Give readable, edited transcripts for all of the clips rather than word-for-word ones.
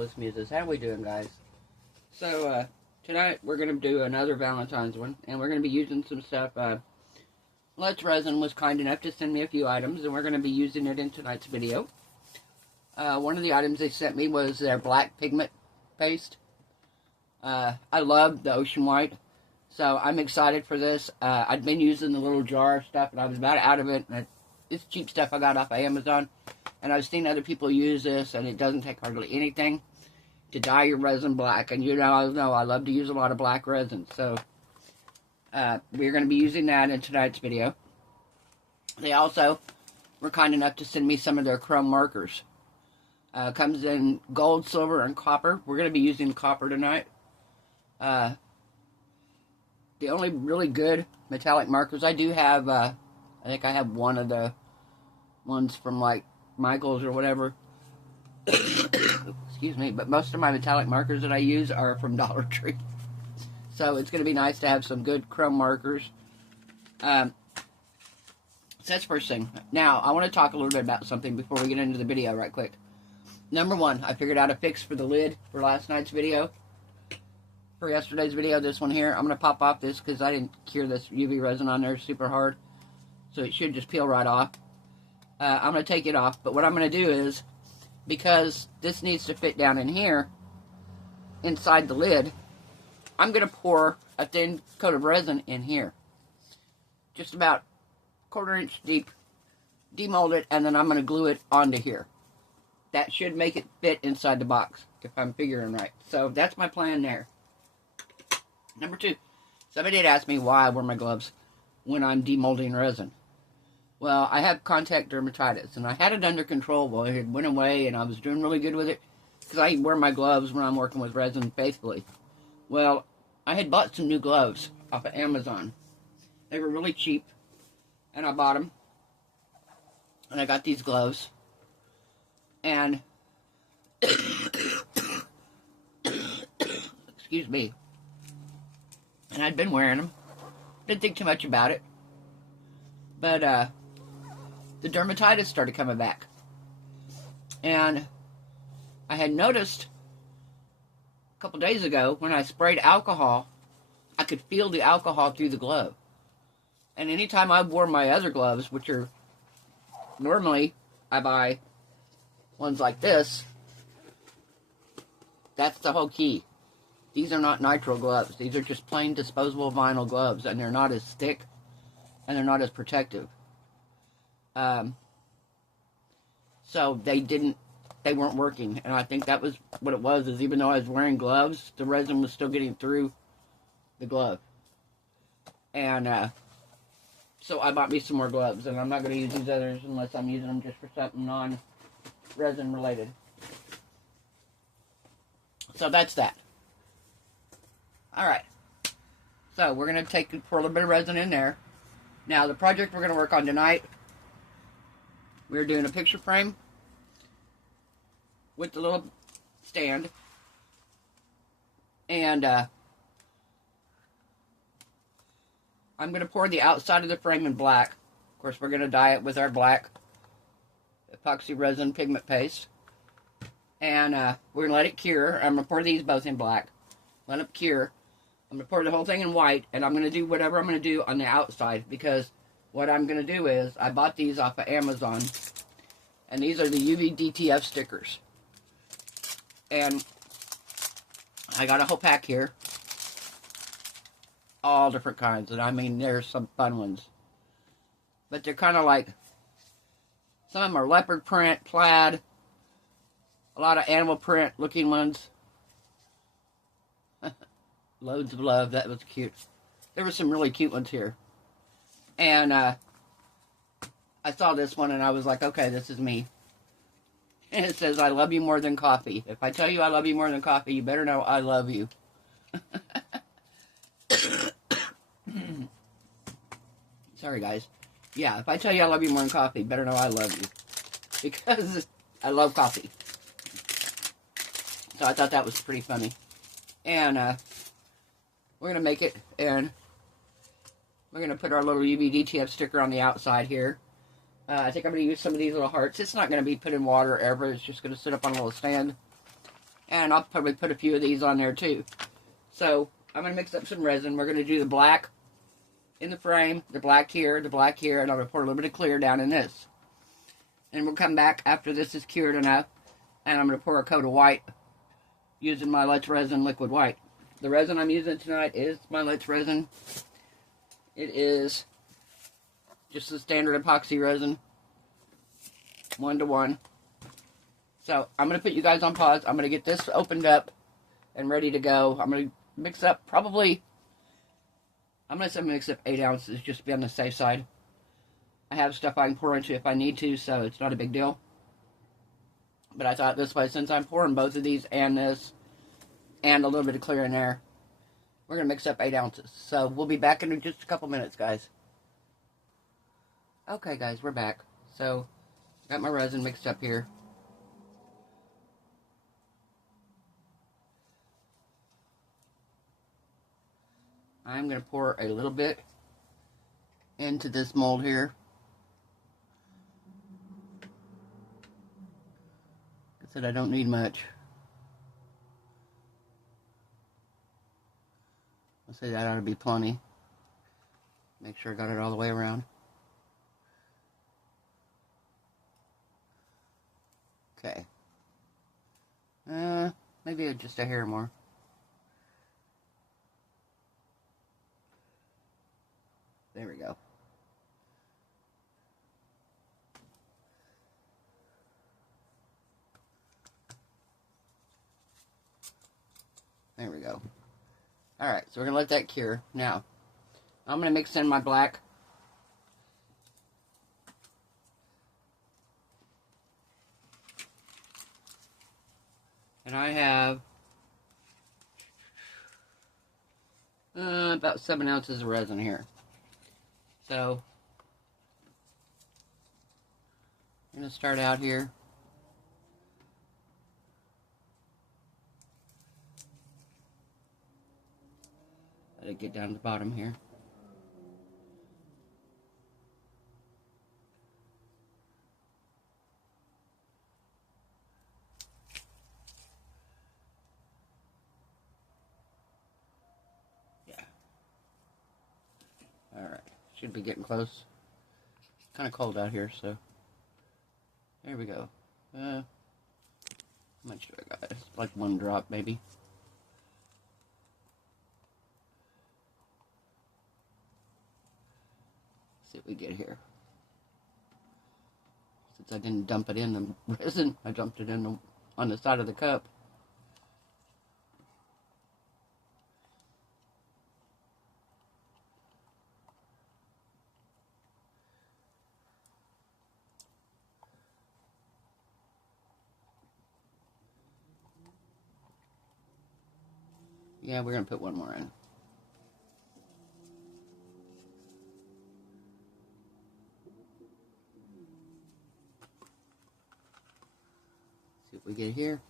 Marvelous Muses. How we doing, guys? So, tonight we're going to do another Valentine's one, and we're going to be using some stuff. Let's Resin was kind enough to send me a few items, and we're going to be using it in tonight's video. One of the items they sent me was their black pigment paste. I love the ocean white, so I'm excited for this. I'd been using the little jar of stuff, and I was about out of it. And it's cheap stuff I got off of Amazon. And I've seen other people use this, and it doesn't take hardly anything to dye your resin black. And you know I love to use a lot of black resin. So, we're going to be using that in tonight's video. They also were kind enough to send me some of their chrome markers. Comes in gold, silver, and copper. We're going to be using copper tonight. The only really good metallic markers I do have, I think I have one of the ones from like Michael's or whatever. Excuse me, but most of my metallic markers that I use are from Dollar Tree. So it's going to be nice to have some good chrome markers. So that's the first thing. Now, I want to talk a little bit about something before we get into the video right quick. Number one, I figured out a fix for the lid for last night's video. For yesterday's video, this one here, I'm going to pop off this because I didn't cure this UV resin on there super hard. So it should just peel right off. I'm going to take it off, but what I'm going to do is, because this needs to fit down in here, inside the lid, I'm going to pour a thin coat of resin in here. Just about 1/4 inch deep. Demold it, and then I'm going to glue it onto here. That should make it fit inside the box, if I'm figuring right. So that's my plan there. Number two, somebody did ask me why I wear my gloves when I'm demolding resin. Well, I have contact dermatitis, and I had it under control. Well, it went away, and I was doing really good with it, because I wear my gloves when I'm working with resin faithfully. Well, I had bought some new gloves off of Amazon. They were really cheap, and I bought them, and I got these gloves, and, excuse me, and I'd been wearing them. Didn't think too much about it, but, the dermatitis started coming back. And I had noticed a couple days ago when I sprayed alcohol, I could feel the alcohol through the glove. And anytime I wore my other gloves, which are normally I buy ones like this, that's the whole key. These are not nitrile gloves. These are just plain disposable vinyl gloves, and they're not as thick and they're not as protective. So they weren't working, and I think that was what it was, is even though I was wearing gloves, the resin was still getting through the glove. And, so I bought me some more gloves, and I'm not going to use these others unless I'm using them just for something non-resin related. So that's that. Alright. So we're going to pour a little bit of resin in there. Now, the project we're going to work on tonight, we're doing a picture frame with the little stand. And I'm going to pour the outside of the frame in black. Of course, we're going to dye it with our black epoxy resin pigment paste. And we're going to let it cure. I'm going to pour these both in black. Let it cure. I'm going to pour the whole thing in white, and I'm going to do whatever I'm going to do on the outside, because what I'm going to do is, I bought these off of Amazon, and these are the uvdtf stickers. And I got a whole pack here. All different kinds, and I mean, there's some fun ones. But they're kind of like, some of them are leopard print, plaid, a lot of animal print looking ones. Loads of love, that was cute. There were some really cute ones here. And I saw this one and I was like, okay, this is me. And it says, I love you more than coffee. If I tell you I love you more than coffee, you better know I love you. Sorry, guys. Yeah, if I tell you I love you more than coffee, you better know I love you. Because I love coffee. So I thought that was pretty funny. And we're going to make it, and we're going to put our little uvdtf sticker on the outside here. I think I'm going to use some of these little hearts. It's not going to be put in water ever. It's just going to sit up on a little stand. And I'll probably put a few of these on there too. So I'm going to mix up some resin. We're going to do the black in the frame, the black here, and I'm going to pour a little bit of clear down in this. And we'll come back after this is cured enough, and I'm going to pour a coat of white using my Let's Resin liquid white. The resin I'm using tonight is my Let's Resin. It is just the standard epoxy resin, 1:1. So I'm going to put you guys on pause. I'm going to get this opened up and ready to go. I'm going to mix up probably, I'm going to say mix up 8 ounces just to be on the safe side. I have stuff I can pour into if I need to, so it's not a big deal. But I thought this way, since I'm pouring both of these and this, and a little bit of clear in there, we're going to mix up 8 ounces. So we'll be back in just a couple minutes, guys. Okay, guys, we're back. So, got my resin mixed up here. I'm going to pour a little bit into this mold here. I said I don't need much. I'll say that ought to be plenty. Make sure I got it all the way around. Okay. Maybe just a hair more. There we go. There we go. Alright, so we're going to let that cure. Now, I'm going to mix in my black. And I have about 7 ounces of resin here. So, I'm going to start out here. Let it get down to the bottom here. Yeah. Alright. Should be getting close. Kind of cold out here, so. There we go. How much do I got? It's like 1 drop, maybe. See what we get here. Since I didn't dump it in the resin, I dumped it in on the side of the cup. Yeah, we're going to put 1 more in. See what we get here.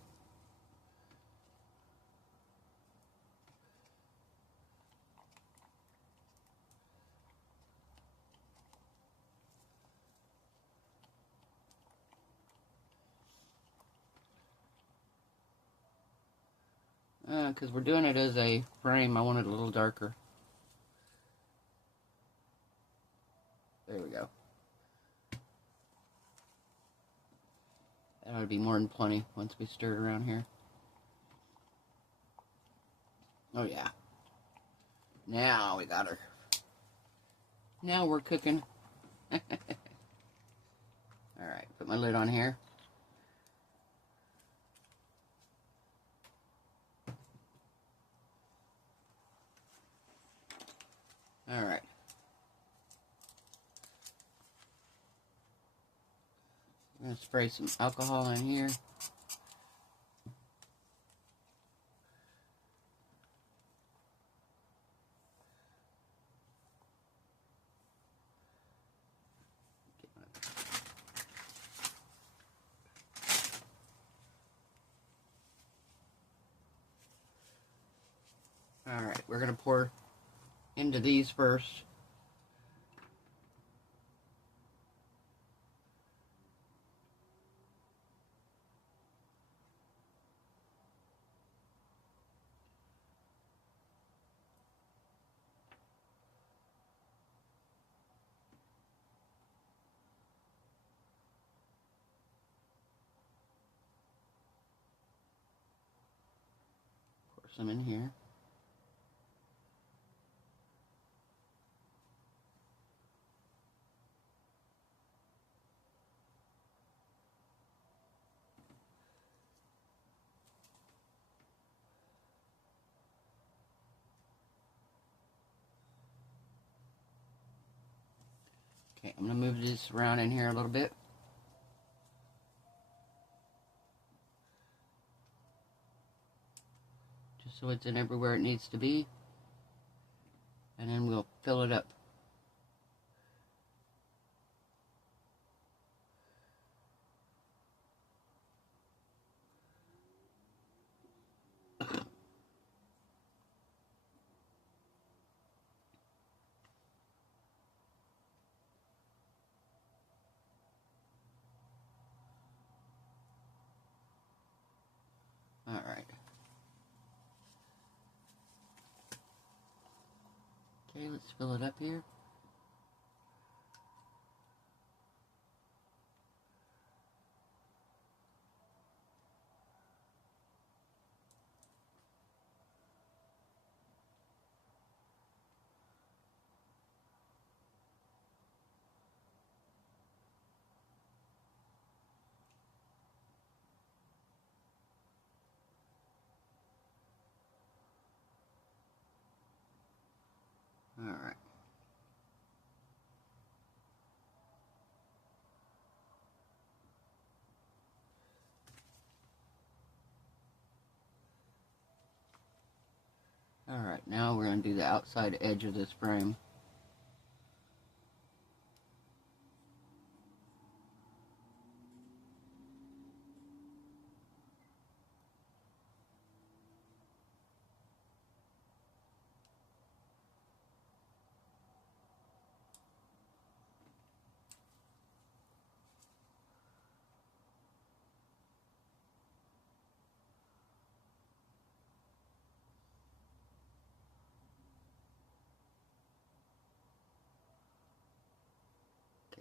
Because we're doing it as a frame, I want it a little darker. There we go. That ought to be more than plenty once we stir it around here. Oh yeah. Now we got her. Now we're cooking. Alright, put my lid on here. Alright. I'm going to spray some alcohol in here. Alright, we're going to pour into these first. some in here. Okay, I'm going to move this around in here a little bit. Just so it's in everywhere it needs to be. And then we'll fill it up. Alright. Okay, let's fill it up here. Alright. Alright, now we're going to do the outside edge of this frame.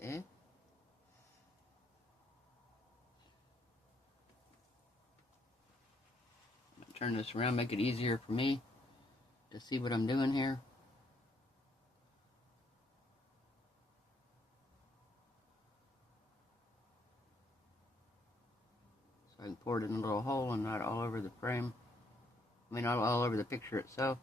Okay. Turn this around, make it easier for me to see what I'm doing here. So I can pour it in a little hole and not all over the frame. I mean, not all over the picture itself.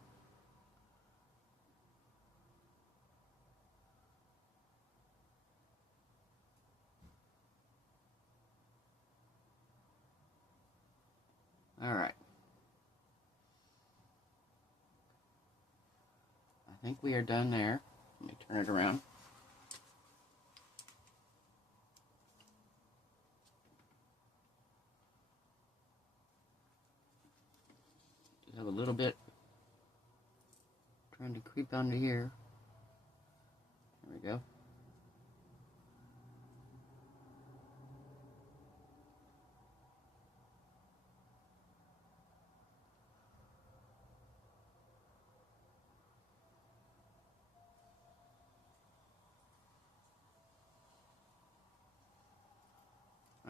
Alright. I think we are done there. Let me turn it around. Just have a little bit trying to creep onto here. There we go.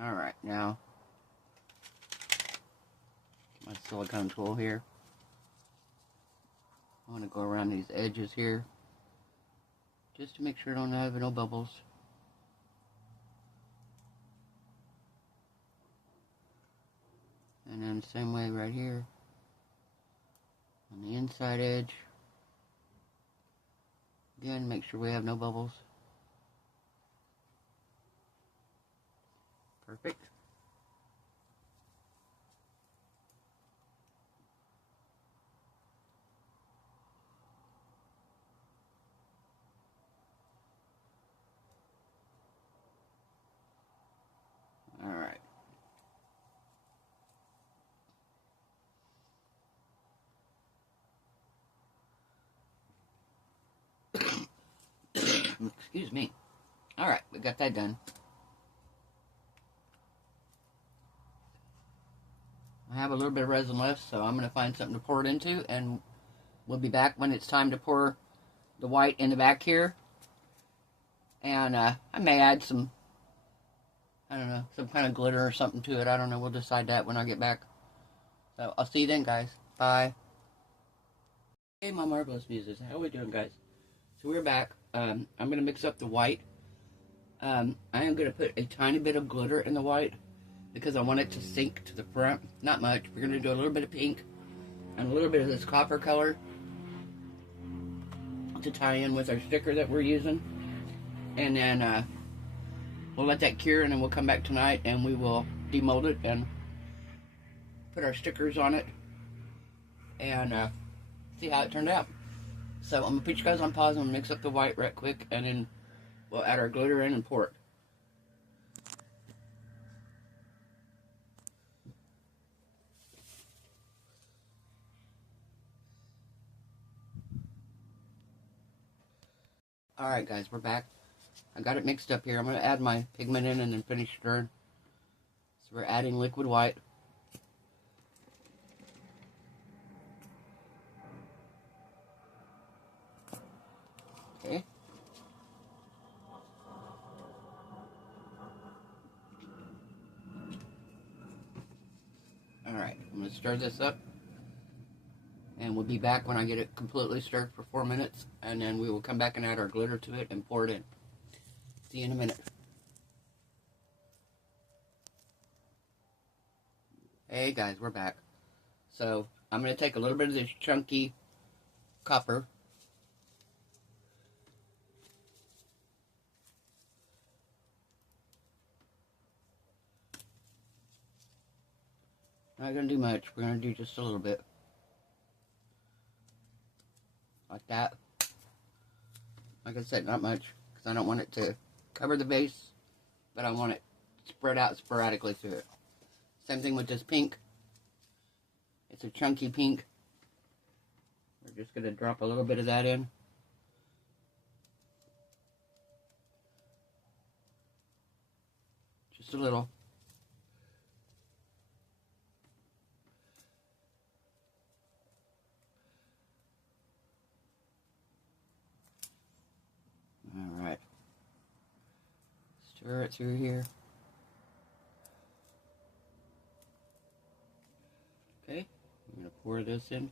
Alright, now my silicone tool here. I want to go around these edges here just to make sure I don't have no bubbles. And then same way right here on the inside edge. Again, make sure we have no bubbles. Perfect. All right. Excuse me. All right, we got that done. I have a little bit of resin left, so I'm going to find something to pour it into, and we'll be back when it's time to pour the white in the back here. And I may add some, I don't know, some kind of glitter or something to it. I don't know. We'll decide that when I get back. So I'll see you then, guys. Bye. Hey, my marvelous muses, how we doing, guys? So we're back. I'm gonna mix up the white. I am gonna put a tiny bit of glitter in the white because I want it to sink to the front. Not much. We're gonna do a little bit of pink and a little bit of this copper color to tie in with our sticker that we're using, and then we'll let that cure, and then we'll come back tonight and we will demold it and put our stickers on it and see how it turned out. So I'm gonna put you guys on pause and mix up the white right quick, and then we'll add our glitter in and pour it. Alright guys, we're back. I got it mixed up here. I'm gonna add my pigment in and then finish stirring. So we're adding liquid white. Okay. Alright, I'm going to stir this up. And we'll be back when I get it completely stirred for 4 minutes. And then we will come back and add our glitter to it and pour it in. See you in a minute. Hey guys, we're back. So, I'm going to take a little bit of this chunky copper. Not going to do much. We're going to do just a little bit. Like that. Like I said, not much. Because I don't want it to cover the base. But I want it spread out sporadically through it. Same thing with this pink. It's a chunky pink. We're just going to drop a little bit of that in. Just a little. Alright. Stir it through here. Okay, I'm going to pour this in.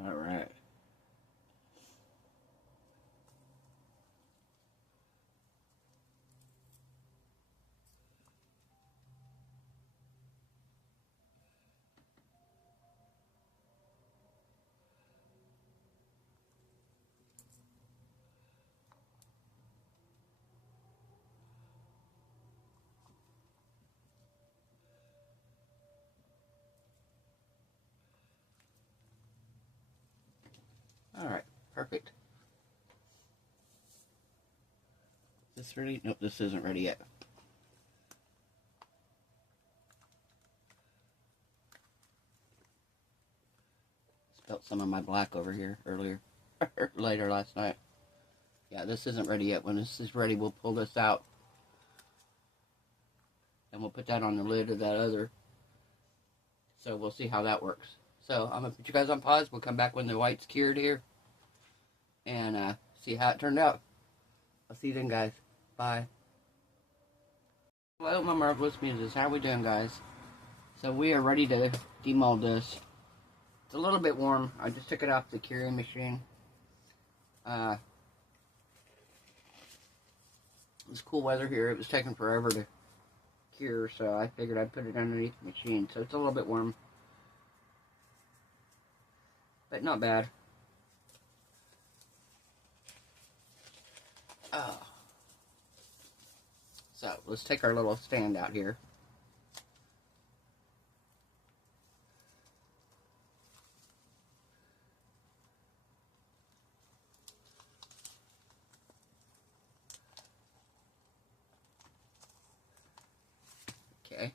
Alright. Alright, perfect. Is this ready? Nope, this isn't ready yet. Spilled some of my black over here earlier, later last night. Yeah, this isn't ready yet. When this is ready, we'll pull this out. And we'll put that on the lid of that other. So we'll see how that works. So I'm going to put you guys on pause. We'll come back when the white's cured here. And see how it turned out. I'll see you then, guys. Bye. Hello, my marvelous muses. How are we doing, guys? So we are ready to demold this. It's a little bit warm. I just took it off the curing machine. It's cool weather here. It was taking forever to cure, so I figured I'd put it underneath the machine. So it's a little bit warm. But not bad. Oh. So, let's take our little stand out here. Okay.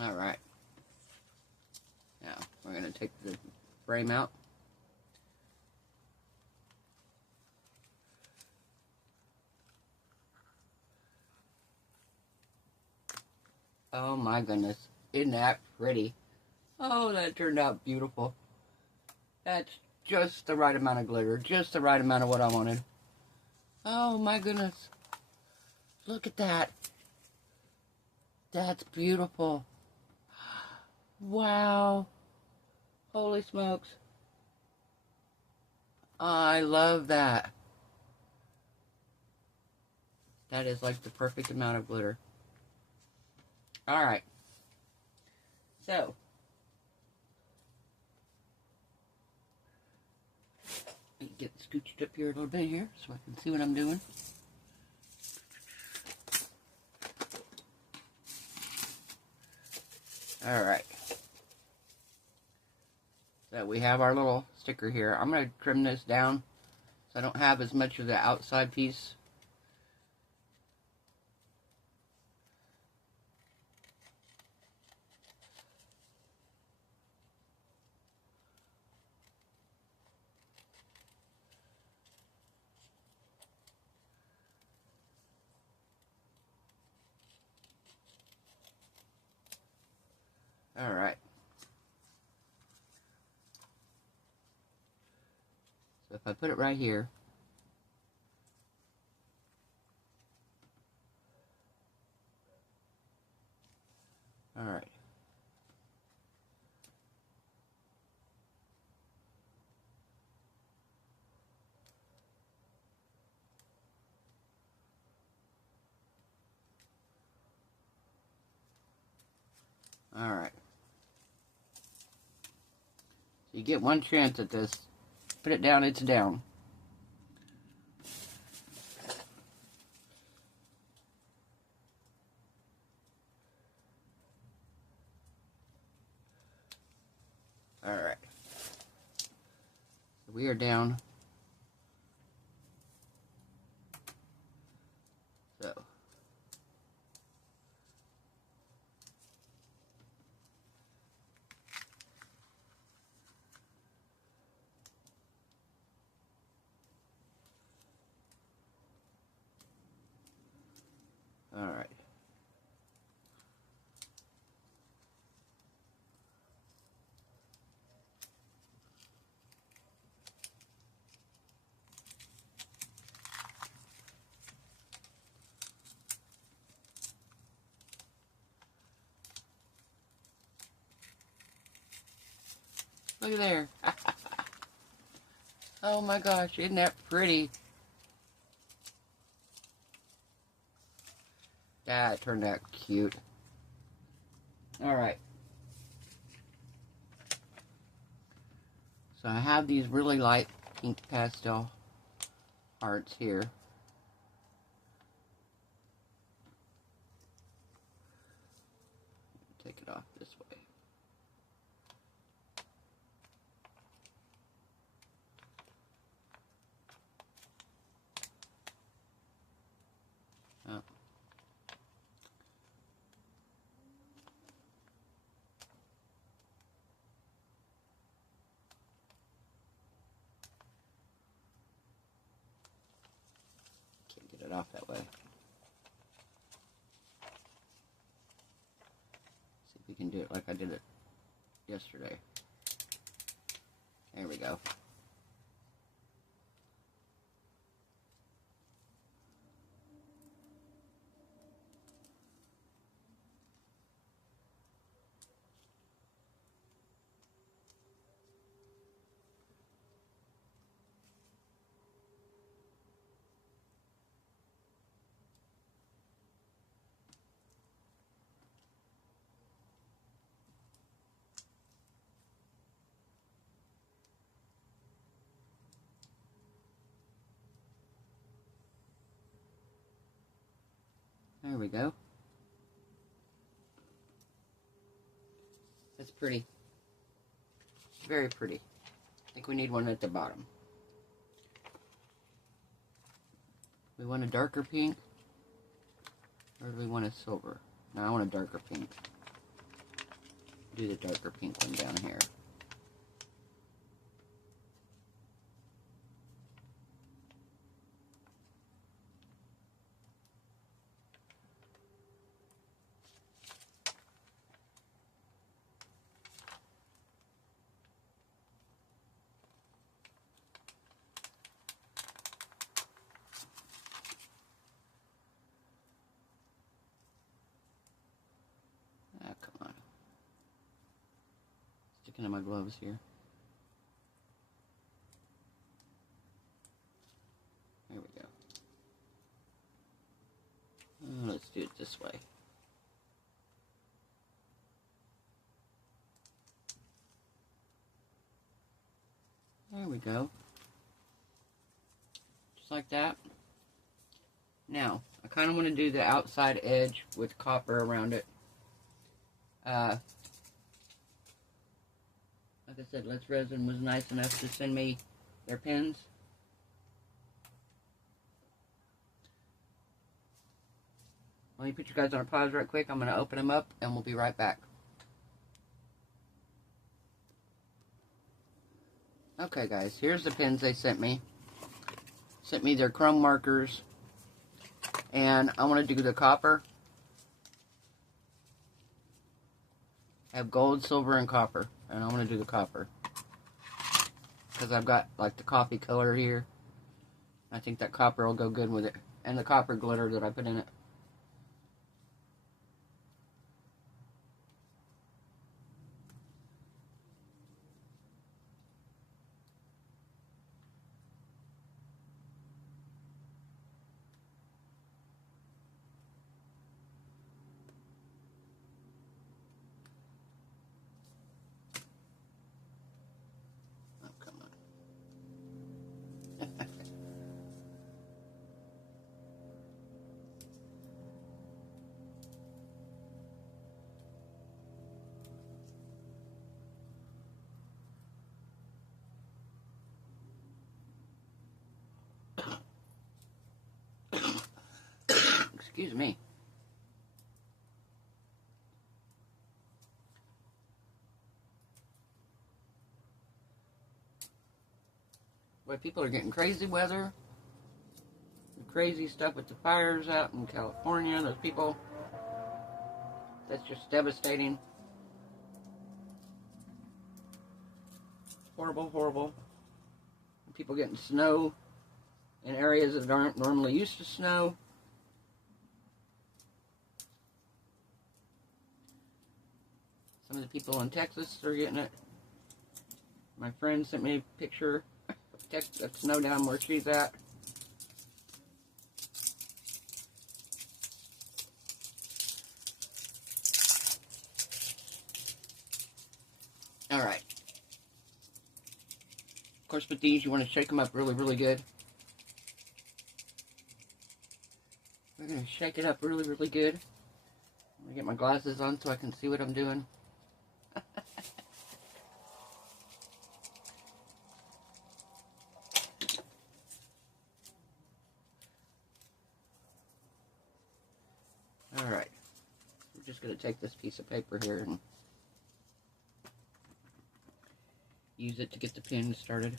Alright. Now, we're going to take the frame out. Oh my goodness. Isn't that pretty? Oh, that turned out beautiful. That's just the right amount of glitter. Just the right amount of what I wanted. Oh my goodness. Look at that. That's beautiful. Wow. Holy smokes. I love that. That is like the perfect amount of glitter. Alright. So. Let me get scooched up here a little bit here so I can see what I'm doing. Alright. So we have our little sticker here. I'm going to trim this down so I don't have as much of the outside piece. Alright. So if I put it right here, alright. Alright. So you get one chance at this. Put it down, it's down. Alright. So we are down. So. Alright. Look at there. Oh my gosh, isn't that pretty? That turned out cute. Alright. So I have these really light pink pastel hearts here. Take it off this way. Oh. Can't get it off that way. See if we can do it like I did it yesterday. There we go. There we go. That's pretty. Very pretty. I think we need one at the bottom. We want a darker pink, or do we want a silver? No, I want a darker pink. do the darker pink one down here. Ah, come on. Sticking to my gloves here. There we go. Let's do it this way. There we go. Just like that. Now, I kind of want to do the outside edge with copper around it. Like I said, Let's Resin was nice enough to send me their pens. Let me put you guys on a pause right quick. I'm going to open them up and we'll be right back. Okay guys, here's the pens they sent me. Sent me their chrome markers. And I want to do the copper. I have gold, silver, and copper. And I want to do the copper. Because I've got like the coffee color here. I think that copper will go good with it. And the copper glitter that I put in it. Excuse me. Boy, people are getting crazy weather. Crazy stuff with the fires out in California. Those people, that's just devastating. Horrible, horrible. People getting snow in areas that aren't normally used to snow. Some of the people in Texas are getting it. My friend sent me a picture of snow down where she's at. Alright. Of course, with these, you want to shake them up really, really good. We're going to shake it up really, really good. I'm going to get my glasses on so I can see what I'm doing. Alright. We're just going to take this piece of paper here and use it to get the pen started.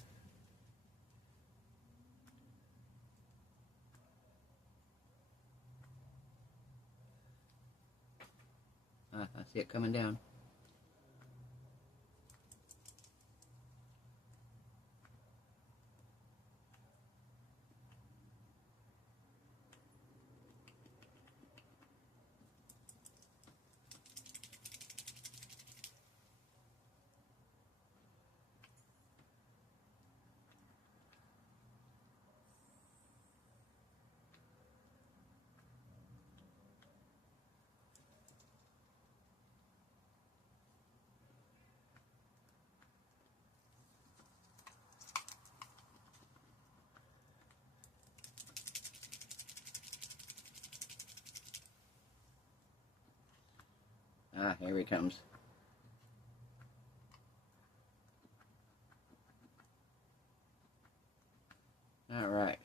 I see it coming down. Ah, here he comes. Alright.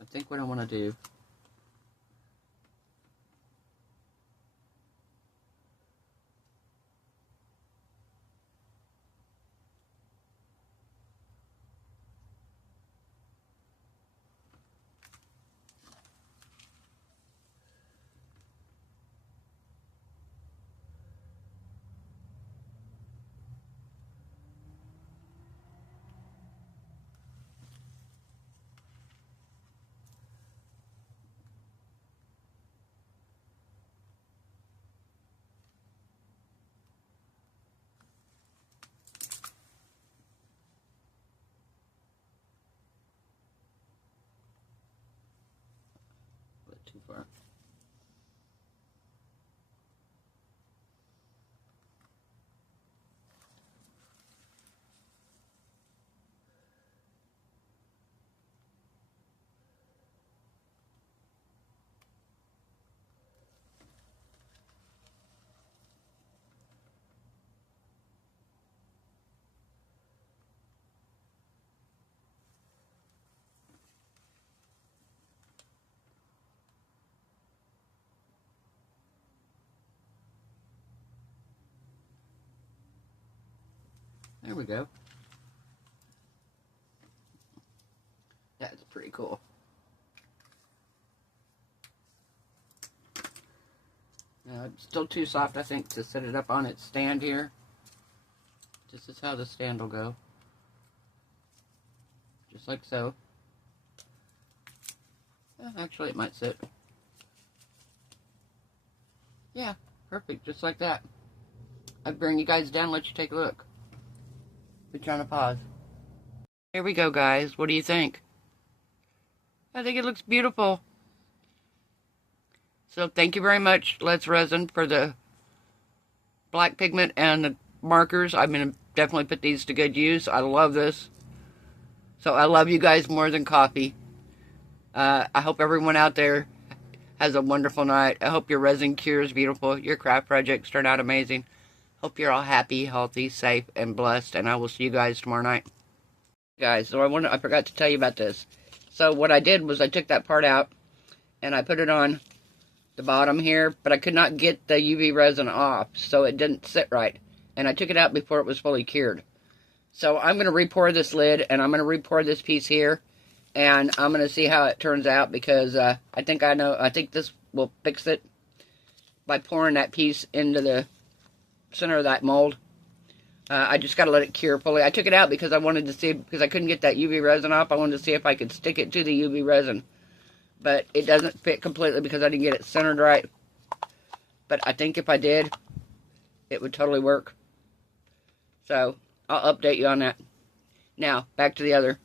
I think what I want to do Too far. There we go. That's pretty cool. Now, it's still too soft, I think, to set it up on its stand here. This is how the stand will go. Just like so. Actually, it might sit. Yeah, perfect, just like that. I'd bring you guys down and let you take a look. Put you on a pause. Here we go, guys. What do you think? I think it looks beautiful. So thank you very much, Let's Resin, for the black pigment and the markers. I'm going to definitely put these to good use. I love this. So I love you guys more than coffee. I hope everyone out there has a wonderful night. I hope your resin cure is beautiful. Your craft projects turn out amazing. Hope you're all happy, healthy, safe, and blessed. And I will see you guys tomorrow night. Guys, so I forgot to tell you about this. So what I did was I took that part out and I put it on the bottom here, but I could not get the UV resin off, so it didn't sit right. And I took it out before it was fully cured. So I'm going to re-pour this lid, and I'm going to re-pour this piece here, and I'm going to see how it turns out, because I think this will fix it by pouring that piece into the center of that mold. I just got to let it cure fully. I took it out because I wanted to see, because I couldn't get that UV resin off, I wanted to see if I could stick it to the UV resin. But it doesn't fit completely because I didn't get it centered right. But I think if I did, it would totally work. So, I'll update you on that. Now, back to the other.